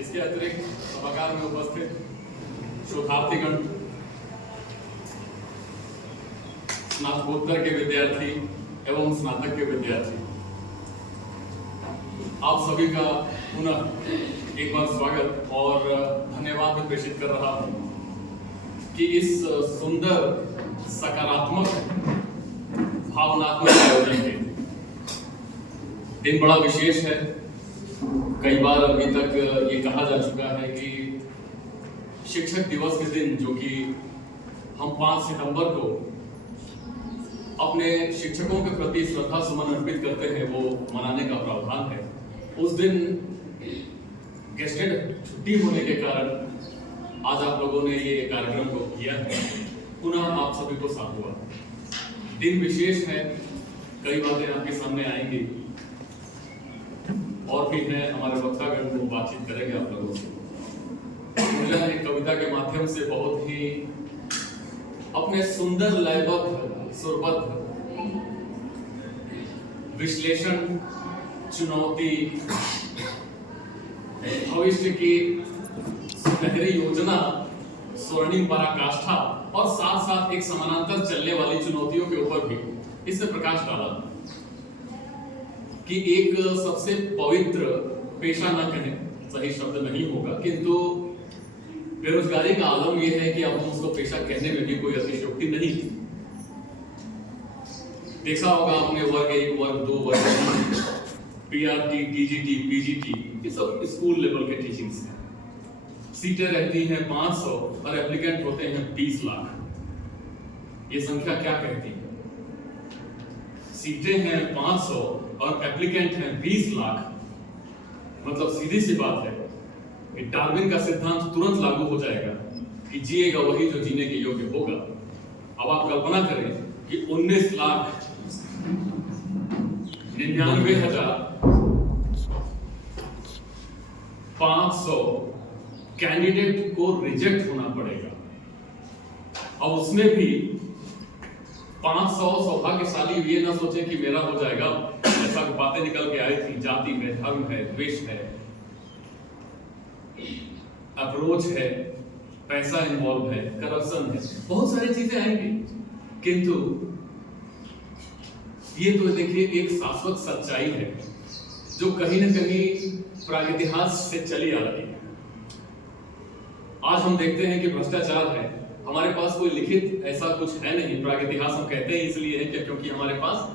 इसके अतिरिक्त सभागार में उपस्थित शोधार्थीगण, स्नातकोत्तर के विद्यार्थी एवं स्नातक के विद्यार्थी, आप सभी का पुनः एक बार स्वागत और धन्यवाद भी प्रेषित कर रहा हूं कि इस सुंदर सकारात्मक भावनात्मक आयोजन के दिन बड़ा विशेष है। कई बार अभी तक ये कहा जा चुका है कि शिक्षक दिवस के दिन, जो कि हम 5 सितंबर को अपने शिक्षकों के प्रति श्रद्धा सुमन अर्पित करते हैं, वो मनाने का प्रावधान है। उस दिन गेस्टेड छुट्टी होने के कारण आज आप लोगों ने ये कार्यक्रम को किया है। पुनः आप सभी को साथ हुआ। दिन विशेष है, कई बातें आपके सामने आएंगी और भी हैं। हमारे वक्तागण वो बातचीत करेंगे आप लोगों से। मुझे एक कविता के माध्यम से बहुत ही अपने सुंदर लयबद्ध सुरबद्ध विश्लेषण, चुनौती, भविष्य की सुनहरी योजना, स्वर्णिम पराकाष्ठा और साथ साथ एक समानांतर चलने वाली चुनौतियों के ऊपर भी इससे प्रकाश डाला कि एक सबसे पवित्र पेशा न कहें, सही शब्द नहीं होगा, किंतु बेरोजगारी का आलम यह है कि अब हम उसको पेशा कहने में भी कोई अतिशयोक्ति नहीं। देखा होगा आपने वर्ग 1, वर्ग 2, वर्ग 3, पीआरटी, टीजीटी, पीजीटी, ये सब स्कूल लेवल के टीचिंग्स हैं। सीटें रहती हैं 500 और एप्लीकेंट होते हैं 20 लाख। ये संख्या क्या कहती है? सीटें हैं 500 और एप्लीकेंट हैं 20 लाख। मतलब सीधी सी बात है, डार्विन का सिद्धांत तुरंत लागू हो जाएगा कि जिएगा वही जो जीने के योग्य होगा। अब आप कल्पना करें कि 19,99,500 कैंडिडेट को रिजेक्ट होना पड़ेगा। और उसमें भी 500 सौभाग्यशाली ये ना सोचे कि मेरा हो जाएगा। ऐसा बातें निकल के आई थी, जाति है, धर्म है, द्वेष है, अप्रोच है, पैसा इन्वॉल्व है, करप्शन है, बहुत सारी चीजें आएंगी। किंतु ये तो देखिए एक शाश्वत सच्चाई है जो कहीं ना कहीं प्रागैतिहास से चली आ रही है। आज हम देखते हैं कि भ्रष्टाचार है। हमारे पास कोई लिखित ऐसा कुछ है नहीं। प्रागैतिहास हम कहते हैं इसलिए है क्या? क्योंकि हमारे पास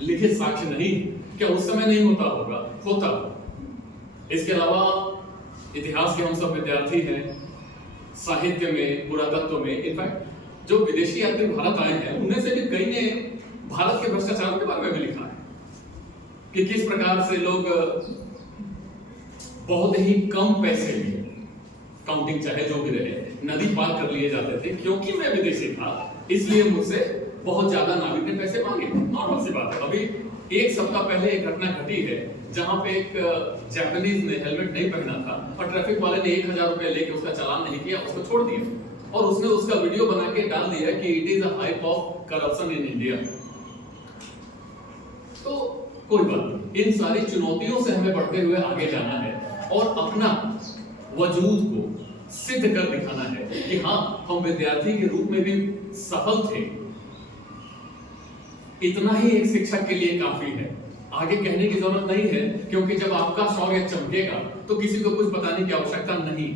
लिखित साक्ष्य नहीं। क्या उस समय नहीं होता होगा? होता। इसके अलावा इतिहास के हम सब विद्यार्थी हैं, साहित्य में, पुरातत्व में, इनफैक्ट जो विदेशी यात्री भारत आए हैं उनमें से भी कई ने भारत के भ्रष्टाचार के बारे में भी लिखा है कि किस प्रकार से लोग बहुत ही कम पैसे में, काउंटिंग चाहे जो भी रहे, नदी पार कर लिए जाते थे। क्योंकि मैं विदेशी था इसलिए मुझसे बहुत ज्यादा नागरिक ने पैसे मांगे। नॉर्मल सी बात है। अभी एक सप्ताह पहले एक घटना घटी है जहां पे एक जापानीज ने हेलमेट नहीं पहना था और ट्रैफिक वाले ने 1000 रुपए लेके उसका चालान नहीं किया, उसको छोड़ दिया और उसने उसका वीडियो बना के डाल दिया कि it is a hype of corruption in India. तो कोई बात नहीं, इन सारी चुनौतियों से हमें बढ़ते हुए आगे जाना है और अपना वजूद को सिद्ध कर दिखाना है कि हाँ, हम विद्यार्थी के रूप में भी सफल थे। इतना ही एक शिक्षक के लिए काफी है। आगे कहने की जरूरत नहीं है, क्योंकि जब आपका शौर्य चमकेगा तो किसी को कुछ बताने की आवश्यकता नहीं,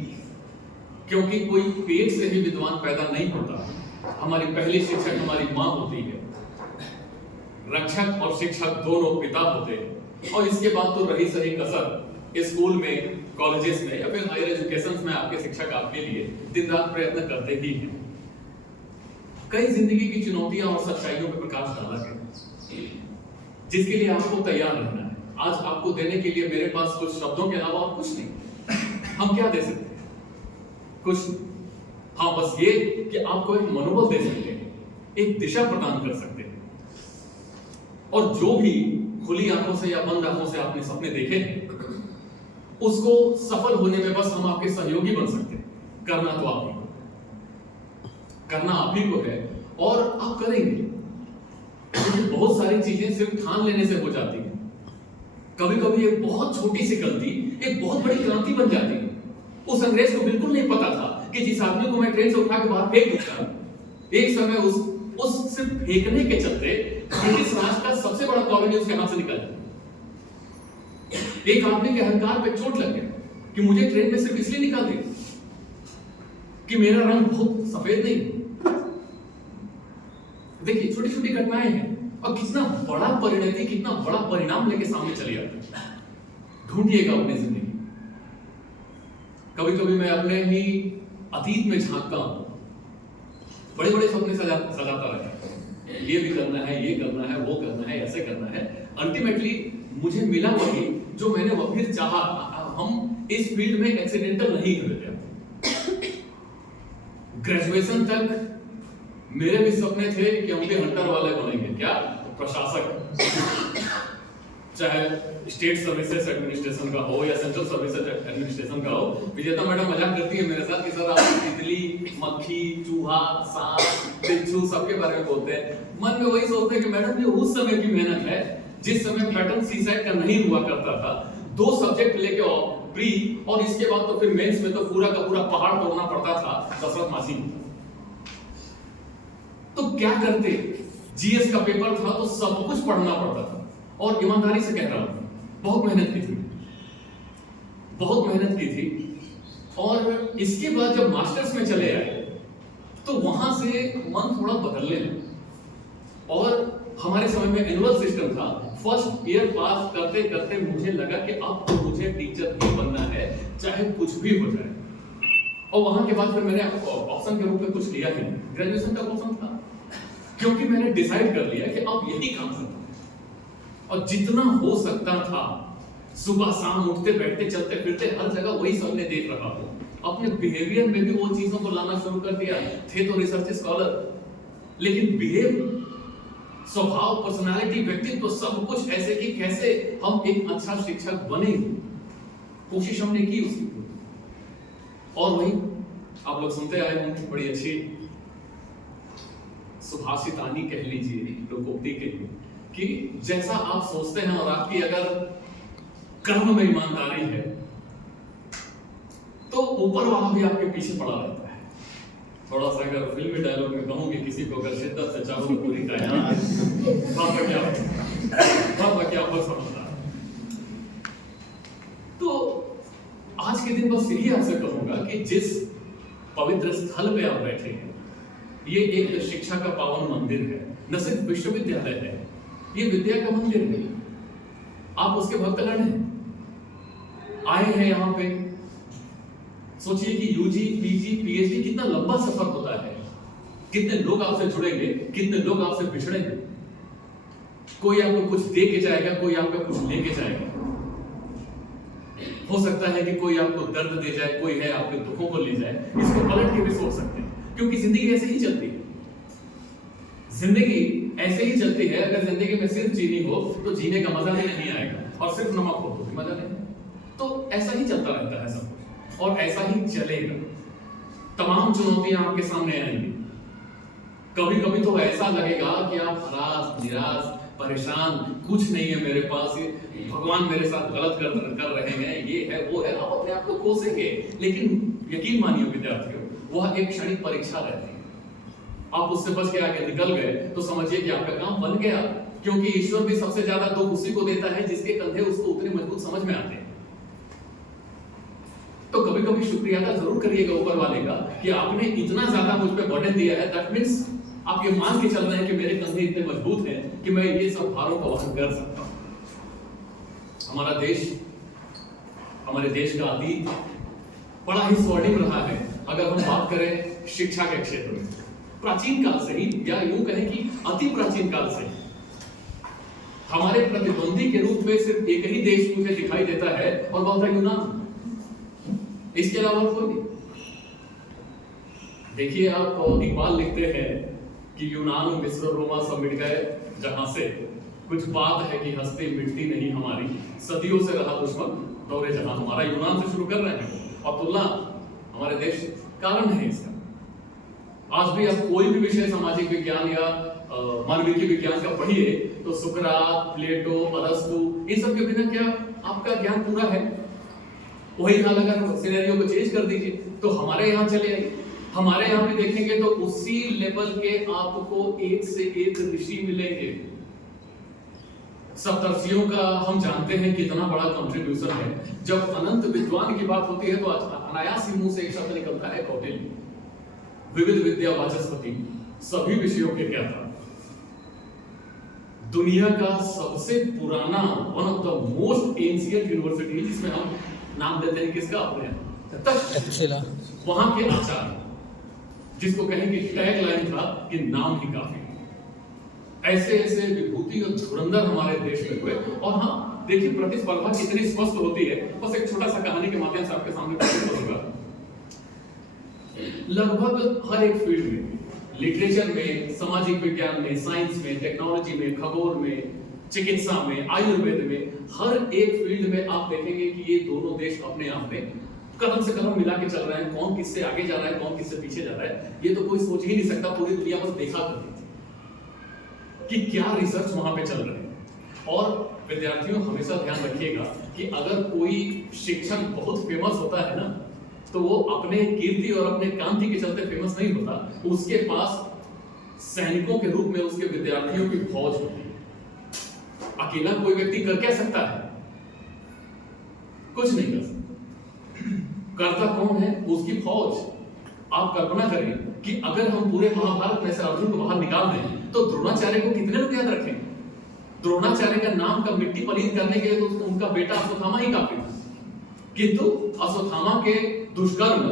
क्योंकि कोई पेट से भी विद्वान पैदा नहीं होता। हमारी पहली शिक्षक हमारी माँ होती है। रक्षक और शिक्षक दोनों पिता होते हैं। और इसके बाद तो रही सही कसर स्कूल में, कॉलेजेस में या फिर हायर एजुकेशन में आपके शिक्षक आपके लिए दिन रात प्रयत्न करते ही हैं। कई जिंदगी की चुनौतियां और सच्चाइयों पर प्रकाश डाला है, जिसके लिए आपको तैयार रहना है। आज आपको देने के लिए मेरे पास कुछ शब्दों के अलावा और कुछ नहीं। हम क्या दे सकते हैं? कुछ, हाँ, बस ये कि आपको एक मनोबल दे सकते हैं, एक दिशा प्रदान कर सकते हैं। और जो भी खुली आंखों से या बंद आंखों से आपने सपने देखे हैं, उसको सफल होने में बस हम आपके सहयोगी बन सकते हैं। करना तो आप ही को, करना आप ही को है और आप करेंगे। बहुत सारी चीजें सिर्फ ठान लेने से हो जाती है। कभी कभी एक बहुत छोटी सी गलती एक बहुत बड़ी क्रांति बन जाती है। उस अंग्रेज को बिल्कुल नहीं पता था कि जिस आदमी को मैं ट्रेन से उठा के बाहर फेंक दूंगा, एक समय उस सिर्फ फेंकने के चलते ब्रिटिश राज का सबसे बड़ा कॉलोनी उसके हाथ से निकल गया। एक आदमी के अहंकार पे चोट लग गया कि मुझे ट्रेन में सिर्फ इसलिए निकाल दिया कि मेरा रंग बहुत सफेद नहीं। देखिए छोटी छोटी घटनाएं हैं और कितना बड़ा परिणति, कितना बड़ा परिणाम लेके सामने चली आती है। ढूंढिएगा अपनी जिंदगी। कभी कभी मैं अपने ही अतीत में झांकता हूं, बड़े बड़े सपने सजाता रहता हूं, ये भी करना है, ये करना है, वो करना है, ऐसे करना है। अल्टीमेटली मुझे मिला वही जो मैंने वो फिर चाहा। हम इस फील्ड में एक्सीडेंटल नहीं है बेटे। ग्रेजुएशन तक मेरे भी सपने थे कि हम भी हंटर वाले बनेंगे, क्या प्रशासक, चाहे स्टेट सर्विसेज एडमिनिस्ट्रेशन का हो या सेंट्रल सर्विसेज एडमिनिस्ट्रेशन का हो। विजेता मैडम मजाक करती है मेरे साथ कि सर आप तितली, मक्खी, चूहा, सांप, बिच्छू सबके बारे में बोलते हैं। मन में वही सोचते हैं कि मैडम ये उस समय की मेहनत है जिस समय पैटर्न सीसेट का नहीं हुआ करता था। 2 सब्जेक्ट लेके प्री और इसके बाद तो फिर मेंस में तो पूरा का पूरा पहाड़ तोड़ना पड़ता था दशरथ मासी। तो क्या करते, जीएस का पेपर था तो सब कुछ पढ़ना पड़ता था। और ईमानदारी से कह रहा हूं, बहुत मेहनत की थी, बहुत मेहनत की थी। और इसके बाद जब मास्टर्स में चले आए तो वहां से मन थोड़ा बदलने लगा। और हमारे समय में एनुअल सिस्टम था। फर्स्ट ईयर पास करते करते मुझे लगा कि अब तो मुझे टीचर ही बनना है, चाहे कुछ भी हो जाए। और वहां के बाद फिर मैंने ऑप्शन के रूप में कुछ लिया ही नहीं, ग्रेजुएशन का ऑप्शन था, क्योंकि मैंने डिसाइड कर लिया कि अब यही काम करना है। और जितना हो सकता था सुबह शाम उठते बैठते चलते फिरते हर जगह वही सबने देख रहा हूं। अपने बिहेवियर में भी वो चीजों को लाना शुरू कर दिया। थे तो रिसर्च स्कॉलर, लेकिन बिहेव, स्वभाव, पर्सनालिटी, व्यक्तित्व सब कुछ ऐसे कि कैसे हम एक अच्छा शिक्षक बने, कोशिश हमने की उसकी। और वही आप लोग सुनते आए होंगे, बड़ी अच्छी सुभाषितानी कह लीजिए, लोकोक्ति कह लीजिए कि जैसा आप सोचते हैं और आपकी अगर कर्म में ईमानदारी है तो ऊपर वाला भी आपके पीछे पड़ा रहता है। थोड़ा सा अगर फिल्मी डायलॉग में कहूं कि किसी को अगर शिद्दत से चाहो तो पूरी कायनात क्या समझता है। तो आज के दिन बस यही आपसे कहूंगा कि जिस पवित्र स्थल पे आप बैठे हैं, ये एक शिक्षा का पावन मंदिर है, न सिर्फ विश्वविद्यालय है, ये विद्या का मंदिर है। आप उसके भक्तगण हैं, आए हैं यहाँ पे। सोचिए कि यूजी, पीजी, पीएचडी कितना लंबा सफर होता है, कितने लोग आपसे जुड़ेंगे, कितने लोग आपसे बिछड़ेंगे। कोई आपको कुछ दे के जाएगा, कोई आपको कुछ लेके जाएगा। हो सकता है कि कोई आपको दर्द दे जाए, कोई है आपके दुखों को ले जाए। इसको पलट के भी सोच सकते हैं, क्योंकि जिंदगी ऐसे ही चलती है। जिंदगी ऐसे ही चलती है। अगर जिंदगी में सिर्फ चीनी हो तो जीने का मजा नहीं आएगा, और सिर्फ नमक हो तो मजा नहीं। तो ऐसा ही चलता रहता है सब कुछ, और ऐसा ही चलेगा। तमाम चुनौतियां आपके सामने आएंगी। कभी कभी तो ऐसा लगेगा कि आप हरास, निराश, परेशान, कुछ नहीं है मेरे पास, भगवान मेरे साथ गलत कर रहे हैं, ये है वो है, आप अपने आप को कोसेंगे। लेकिन यकीन मानिए विद्यार्थियों, वह एक क्षणिक परीक्षा रहती है। आप उससे बच के आगे निकल गए तो समझिए कि आपका काम बन गया, क्योंकि ईश्वर भी सबसे ज्यादा दुख उसी को देता है जिसके कंधे उसको उतने मजबूत समझ में आते हैं। तो कभी कभी शुक्रिया अदा जरूर करिएगा ऊपर वाले का कि आपने इतना ज्यादा मुझ पे बर्डन दिया है। दैट मींस आप ये मान के चल रहे हैं कि मेरे कंधे इतने मजबूत हैं कि मैं ये सब भारों का वहन कर सकता हूं। हमारे देश का अतीत बड़ा ही स्वर्णिम रहा है। अगर हम बात करें शिक्षा के क्षेत्र में, प्राचीन काल से ही, या यूं कहें कि अति प्राचीन काल से हमारे प्रतिद्वंदी के रूप में सिर्फ एक ही देश मुझे दिखाई देता है, और वह है यूनान। इसके अलावा कोई नहीं। देखिए, आप इकबाल लिखते हैं कि यूनान, मिस्र, रोमा सब मिट गए जहां से, कुछ बात है कि हस्ती मिटती नहीं हमारी, सदियों से रहा दुश्मन दौरे जहां हमारा। यूनान से शुरू कर रहे हैं, और तुलना हमारे देश कारण है इसका। आज भी आप कोई भी विषय सामाजिक विज्ञान या मानविकी विज्ञान का पढ़िए तो सुकरात, प्लेटो, अरस्तु, इन सब के बिना क्या आपका ज्ञान पूरा है? वही हाल अगर सिनेरियो को चेंज कर दीजिए तो हमारे यहाँ चले आइए, हमारे यहाँ भी देखेंगे तो उसी लेवल के आपको एक से एक ऋषि मिलेंगे। सप्तर्षियों का हम जानते हैं कितना बड़ा कंट्रीब्यूशन है। जब अनंत विद्वान की बात होती है तो अनायास ही मुंह से एक शब्द निकलता है कौटिल्य, विविध विद्या वाचस्पति, सभी विषयों के ज्ञाता। दुनिया का सबसे पुराना one of the most ancient university जिसमें हम नाम देते हैं किसका, अपने तक्षशिला, वहां के आचार्य, जिसको कहेंगे टैग लाइन था कि नाम ही काफी। ऐसे ऐसे विभूति और धुरंधर हमारे देश में हुए। और हाँ देखिए प्रतिस्पर्धा कितनी स्पष्ट होती है, बस एक छोटा सा कहानी के माध्यम से आपके सामने प्रस्तुत करूंगा। लगभग हर एक फील्ड में, लिटरेचर में, सामाजिक विज्ञान में, साइंस में, टेक्नोलॉजी में, खगोल में, चिकित्सा में, आयुर्वेद में, हर एक फील्ड में आप देखेंगे कि ये दोनों देश अपने आप में कदम से कदम मिला के चल रहे हैं। कौन किससे आगे जा रहा है, कौन किससे पीछे जा रहा है, ये तो कोई सोच ही नहीं सकता। पूरी दुनिया बस देखा करती थी कि क्या रिसर्च वहां पे चल रहा है। और विद्यार्थियों हमेशा ध्यान रखिएगा कि अगर कोई शिक्षक बहुत फेमस होता है ना, तो वो अपने कीर्ति और अपने कांति के चलते फेमस नहीं होता, उसके पास सैनिकों के रूप में उसके विद्यार्थियों की फौज होती है। अकेला कोई व्यक्ति कर क्या सकता है, कुछ नहीं कर सकता। करता कौन है, उसकी फौज। आप कल्पना करें कि अगर हम पूरे महाभारत में से अर्जुन को बाहर निकाल दें तो द्रोणाचार्य को कितने लोग याद रखें। द्रोणाचार्य का नाम का मिट्टी पलीत करने के लिए तो उनका बेटा अश्वत्थामा ही काफी था, किंतु अश्वत्थामा के दुष्कर्म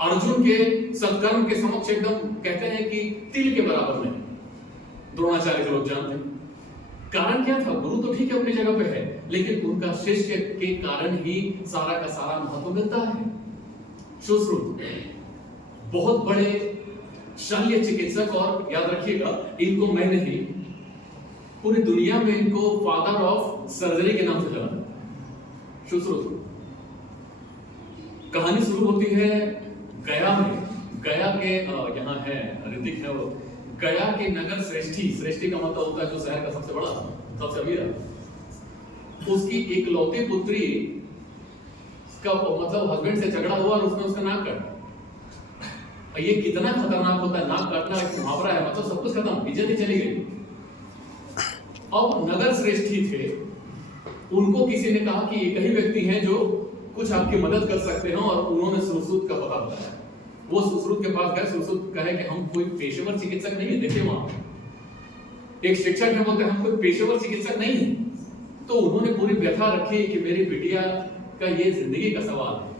अर्जुन के सत्कर्म के समक्ष एकदम कहते हैं कि तिल के बराबर नहीं। द्रोणाचार्य को लोग जानते हैं। कारण क्या था, गुरु तो ठीक है अपनी जगह पे है, लेकिन उनका शिष्य के कारण ही सारा का सारा महत्व मिलता है। सुश्रुत बहुत बड़े शल्य चिकित्सक, और याद रखिएगा इनको मैं नहीं, पूरी दुनिया में इनको फादर ऑफ सर्जरी के नाम से जाना है। सुश्रुत कहानी शुरू होती है गया में। गया के यहाँ है ऋतिक है, वो गया के नगर श्रेष्ठी, श्रेष्ठी का मतलब होता है जो शहर का सबसे बड़ा, सबसे अमीर है। उसकी इकलौती पुत्री का मतलब हस्बैंड से झगड़ा हुआ और उसने उसका नाक काटा। ये कितना खतरनाक होता है, नाक काटना एक मुहावरा है, मतलब सब कुछ खत्म, इज्जत ही चली गई। अब नगर श्रेष्ठी थे, उनको किसी ने कहा कि एक ही व्यक्ति हैं जो कुछ आपकी मदद कर सकते हैं, और उन्होंने सुश्रुत का पता बताया। वो सुश्रुत के पास गए, सुश्रुत कहे कि हम कोई पेशेवर चिकित्सक नहीं है। देखिए वहां एक शिक्षक है, बोलते हम कोई पेशेवर चिकित्सक नहीं है। तो उन्होंने पूरी व्यथा रखी कि मेरी बिटिया का ये जिंदगी का सवाल है।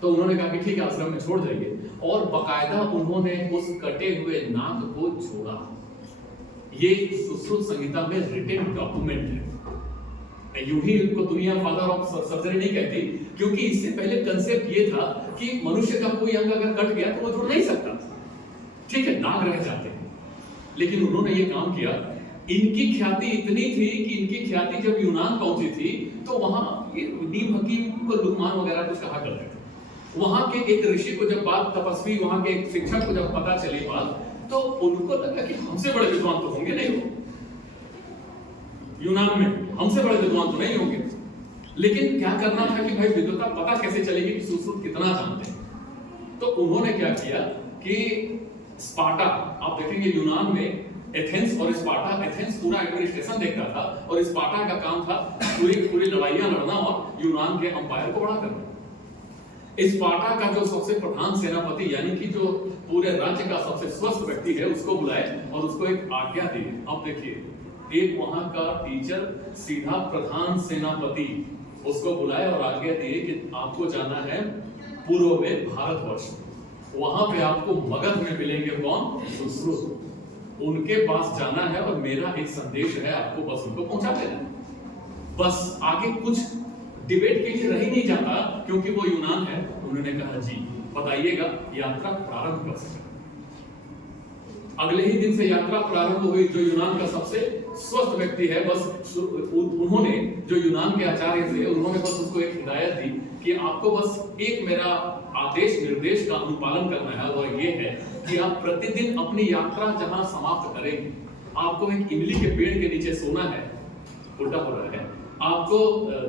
तो उन्होंने कहा कि ठीक है आश्रम में छोड़ जाइए, और बकायदा उन्होंने उस कटे हुए नाक को जोड़ा। ये सुश्रुत संहिता में रिटन डॉक्यूमेंट है। यूं ही उनको दुनिया फादर ऑफ सर्जरी नहीं कहती, क्योंकि इससे पहले कंसेप्ट ये था कि मनुष्य का कोई अंग अगर कट गया तो वो जुड़ नहीं सकता, ठीक है, दाग रह जाते हैं। लेकिन उन्होंने ये काम किया। इनकी ख्याति इतनी थी कि इनकी ख्याति जब यूनान पहुंची थी तो वहां नीम हकीम को लुकमान वगैरह कुछ कहा करते थे। वहां के एक ऋषि को जब बात, तपस्वी वहां के एक शिक्षक को जब पता चली बात, तो उनको लगा कि हमसे बड़े विद्वान तो होंगे नहीं, वो यूनान में हमसे बड़े विद्वान तो नहीं होंगे। लेकिन क्या करना था कि भाई विद्वता पता कैसे चलेगी कि सुश्रुत कितना जानते हैं। तो उन्होंने क्या किया कि स्पार्टा, आप देखेंगे यूनान में एथेंस और स्पार्टा, एथेंस पूरा एडमिनिस्ट्रेशन देखता था और स्पार्टा का काम था पूरी लड़ाइयां लड़ना और यूनान के अंपायर को बड़ा करना। स्पार्टा का जो सबसे प्रधान सेनापति, यानी कि जो पूरे राज्य का सबसे स्वस्थ व्यक्ति है, उसको बुलाए और उसको एक आज्ञा दी। अब देखिए, एक वहां का टीचर सीधा प्रधान सेनापति उसको बुलाए और आज्ञा दिए कि आपको जाना है पूर्व में भारतवर्ष, वहां पे आपको मगध में मिलेंगे कौन, सुश्रुत, उनके पास जाना है और मेरा एक संदेश है, आपको बस उनको पहुंचा देना। बस आगे कुछ डिबेट के लिए रह ही नहीं जाता, क्योंकि वो यूनान है। उन्होंने कहा जी बताइएगा, यात्रा प्रारंभ कर सके। अगले ही दिन से यात्रा प्रारंभ हुई। जो यूनान का सबसे स्वस्थ व्यक्ति है, बस उन्होंने, जो यूनान के आचार्य थे, उन्होंने बस उसको एक हिदायत दी कि आपको बस एक मेरा आदेश निर्देश का अनुपालन करना है, और ये है कि आप प्रतिदिन अपनी यात्रा जहां समाप्त करेंगे, आपको एक इमली के पेड़ के नीचे सोना है, उल्टा हो रहा है, आपको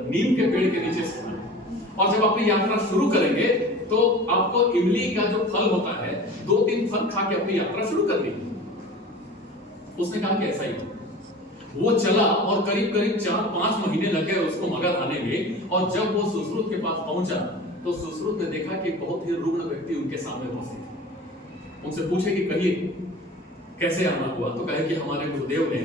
नीम के पेड़ के नीचे सोना है, और जब अपनी यात्रा शुरू करेंगे तो आपको इमली का जो फल होता है 2-3 फल खा के अपनी यात्रा शुरू करनी है। उसने कहा कि ऐसा ही हो। वो चला और करीब करीब 4-5 महीने लगे उसको मगध आने में। और जब वो सुश्रुत के पास पहुंचा तो सुश्रुत ने देखा कि बहुत ही रुग्ण व्यक्ति उनके सामने उपस्थित है। उनसे पूछे कि कहिए कैसे आना हुआ? तो कहे कि हमारे गुरुदेव ने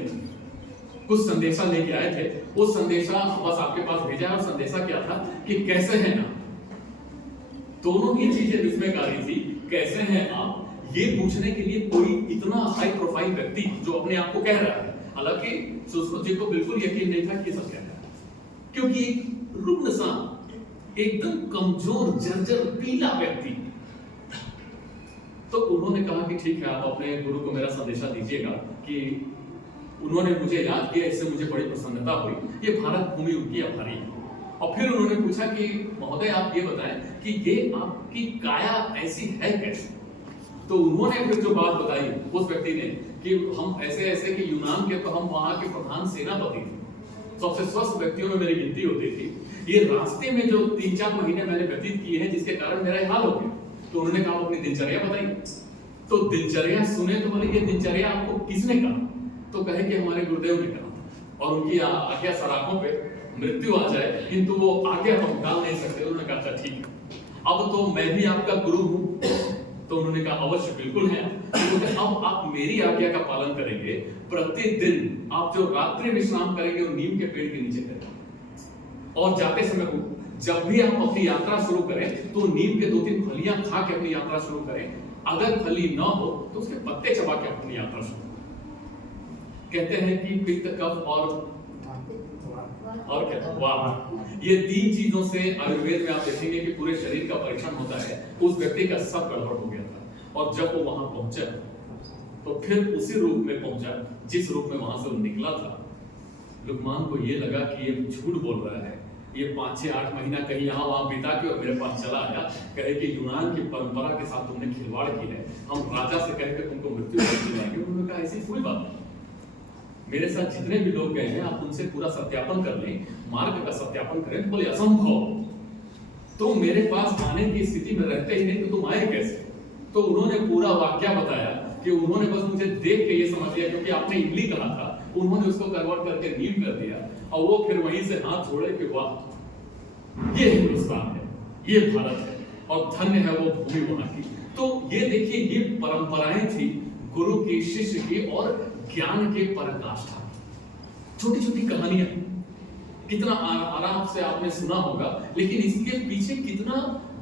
कुछ संदेशा लेके आए थे, वो संदेशा बस आपके पास भेजा है। और संदेशा क्या था कि कैसे हैं आप? दोनों ही चीजें जिसमें गा रही थी, कैसे हैं आप, ये पूछने के लिए कोई इतना हाई प्रोफाइल व्यक्ति जो अपने आप को कह रहा है। हालांकि सुश्रुत जी को बिल्कुल यकीन नहीं था कि सब कह रहा है, क्योंकि एक रुग्ण सा, एकदम कमजोर, जर्जर, पीला व्यक्ति। तो उन्होंने कहा कि ठीक है, आप अपने गुरु को मेरा संदेशा दीजिएगा कि उन्होंने मुझे याद किया, इससे मुझे बड़ी प्रसन्नता हुई। ये भारत भूमि उनकी आभारी है। और फिर उन्होंने पूछा कि महोदय आप ये बताएं कि ये आपकी काया ऐसी है कैसे? तो उन्होंने फिर जो बात बताई उस व्यक्ति ने कि हम ऐसे ऐसे कि यूनान के तो हम वहां के प्रधान सेनापति थे, सबसे स्वस्थ व्यक्तियों में मेरी गिनती होती थी। ये रास्ते में जो 3-4 महीने मैंने व्यतीत किए हैं जिसके कारण मेरा हाल हो गया। तो उन्होंने कहा अपनी दिनचर्या बताई। तो दिनचर्या सुने तो बोले ये दिनचर्या आपको किसने कहा? तो कहे कि हमारे गुरुदेव ने कहा। और उनकी आज्ञा सराखों पे मृत्यु आ जाए किंतु वो आज्ञा हम डाल नहीं सकते। उन्होंने कहा अच्छा ठीक है, अब तो मैं भी आपका गुरु हूं। तो उन्होंने कहा अवश्य बिल्कुल है। तो अब आप मेरी आज्ञा का पालन करेंगे। प्रतिदिन आप जो रात्रि विश्राम करेंगे वो नीम के पेड़ के नीचे करेंगे। और जाते समय जब भी आप अपनी यात्रा शुरू करें तो नीम के 2-3 फलियां खा के अपनी यात्रा शुरू करें। अगर फली न हो तो उसके पत्ते चबा के अपनी यात्रा शुरू करें। कहते हैं कि पित्त, कफ और क्या, वाह, ये 3 चीजों से आयुर्वेद में आप देखेंगे कि पूरे शरीर का परीक्षण होता है। उस व्यक्ति का सब गड़बड़ हो गया था। और जब वो वहां पहुंचा तो फिर उसी रूप में पहुंचा जिस रूप में वहां से वो निकला था। लुकमान को ये लगा कि ये झूठ बोल रहा है, ये 5-6-8 महीना कहीं यहाँ वहां बिता के और मेरे पास चला आया। कहे कि यूनान की परंपरा के साथ तुमने खिलवाड़ की है, हम राजा से कह के तुमको मृत्यु दिलाएंगे। उन्होंने कहा ऐसी कोई बात नहीं, मेरे साथ जितने भी लोग गए हैं आप उनसे पूरा सत्यापन कर लें, मार्ग का सत्यापन करें। बोले असंभव, तो मेरे पास आने की स्थिति में रहते ही नहीं तो तुम आए कैसे? तो उन्होंने पूरा वाक्य बताया कि उन्होंने बस मुझे देख के ये समझ लिया, क्योंकि आपने इमली कहा था, उन्होंने उसको कन्वर्ट करके नीम कर दिया। और वो फिर वहीं से हाथ छोड़े कि वाह, ये हिंदुस्तान है, ये भारत है और धन्य है वो भूमि वहां की। तो ये देखिए, ये परंपराएं थी गुरु की, शिष्य की और ज्ञान के पराकाष्ठा। छोटी छोटी कहानियां, कितना आराम से आपने सुना होगा, लेकिन इसके पीछे कितना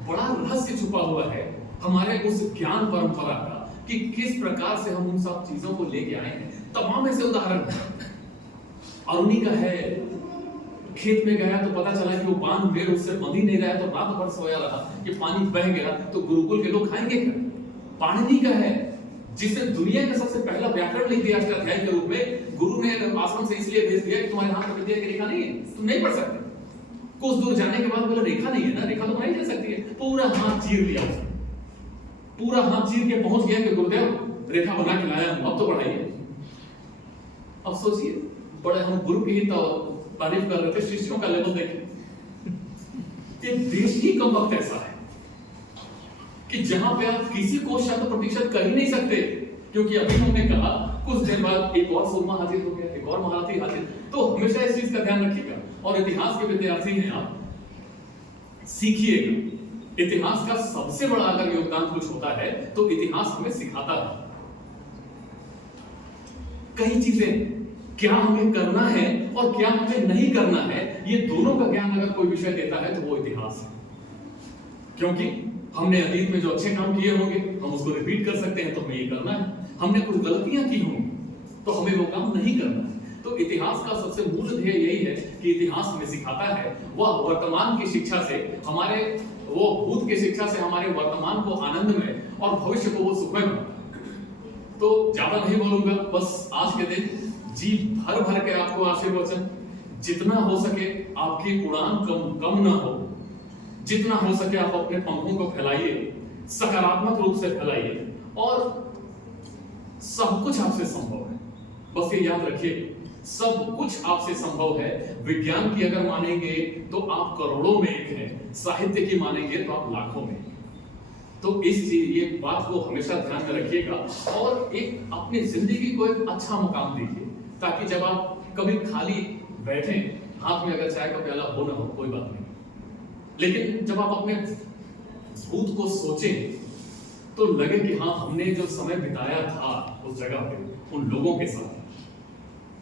बड़ा रहस्य छुपा हुआ है हमारे उस ज्ञान परंपरा का, कि किस प्रकार से हम उन सब चीजों को लेके आए हैं। तमाम ऐसे उदाहरण अरुणी का है, खेत में गया तो पता चला कि वो बांध पेड़ उससे बंध ही नहीं रहा, तो रात भर सोया रहा, कि पानी बह गया तो गुरुकुल के लोग खाएंगे क्या? पाणिनि का है, जिसने दुनिया का सबसे पहला व्याकरण लिख दिया अष्टाध्यायी के रूप में। गुरु ने आश्रम से इसलिए भेज दिया कि तुम्हारे हाथ में विद्या की रेखा नहीं है, तुम नहीं पढ़ सकते। कुछ दूर जाने के बाद बोला रेखा नहीं है ना, रेखा तो बनाई जा सकती है। पूरा हाथ चीर लिया उसने, पूरा हाथ चीर के पहुंच गया कि गुरुदेव रेखा बना के लाया हूं, अब तो पढ़ाइए। अब सोचिए, बड़े हम गुरु की ही तारीफ कर रहे थे, शिष्यों का लेवल देखिए। देश ही कम वक्त ऐसा है कि जहां पे आप किसी को 100% कर ही नहीं सकते, क्योंकि अभी हमने कहा कुछ देर बाद एक और सुरमा हाजिर हो गया, एक और महारथी हाजिर। तो हमेशा इस चीज का ध्यान रखिएगा। और इतिहास के विद्यार्थी हैं आप, सीखिएगा। इतिहास का सबसे बड़ा अगर योगदान कुछ होता है तो इतिहास हमें सिखाता है कई चीजें, क्या हमें करना है और क्या हमें नहीं करना है। ये दोनों का ज्ञान अगर कोई विषय देता है तो वो इतिहास है, क्योंकि हमने अतीत में जो अच्छे काम किए होंगे हम उसको रिपीट कर सकते हैं, तो हमें ये करना है। हमने कुछ गलतियां की होंगी तो हमें वो काम नहीं करना है। तो इतिहास का सबसे मूल ध्येय यही है कि इतिहास हमें सिखाता है, वह वर्तमान की शिक्षा से हमारे, वो भूत की शिक्षा से हमारे वर्तमान को आनंदमय और भविष्य को वो सुखमय बनाता। तो ज्यादा नहीं बोलूंगा, बस आज के दिन जी भर भर के आपको आशीर्वचन, जितना हो सके आपकी उड़ान कम ना हो, जितना हो सके आप अपने पंखों को फैलाइए, सकारात्मक रूप से फैलाइए, और सब कुछ आपसे संभव है। बस ये याद रखिए सब कुछ आपसे संभव है। विज्ञान की अगर मानेंगे तो आप करोड़ों में एक हैं, साहित्य की मानेंगे तो आप लाखों में। तो इस चीज ये बात को हमेशा ध्यान में रखिएगा और एक अपनी जिंदगी को एक अच्छा मुकाम दीजिए, ताकि जब आप कभी खाली बैठे, हाथ में अगर चाय का प्याला हो ना हो कोई बात नहीं, लेकिन जब आप अपने भूत को सोचें तो लगे कि हाँ, हमने जो समय बिताया था उस जगह पे उन लोगों के साथ,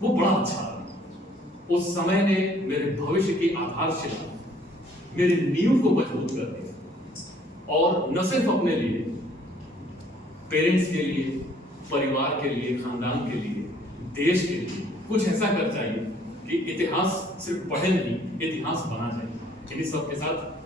वो बड़ा अच्छा था। उस समय ने मेरे भविष्य की आधारशिला, मेरी नींव को मजबूत कर दिया। और न सिर्फ अपने लिए, पेरेंट्स के लिए, परिवार के लिए, खानदान के लिए, देश के लिए कुछ ऐसा कर चाहिए कि इतिहास सिर्फ पढ़े नहीं, इतिहास बना जाए। इन्हीं सब के साथ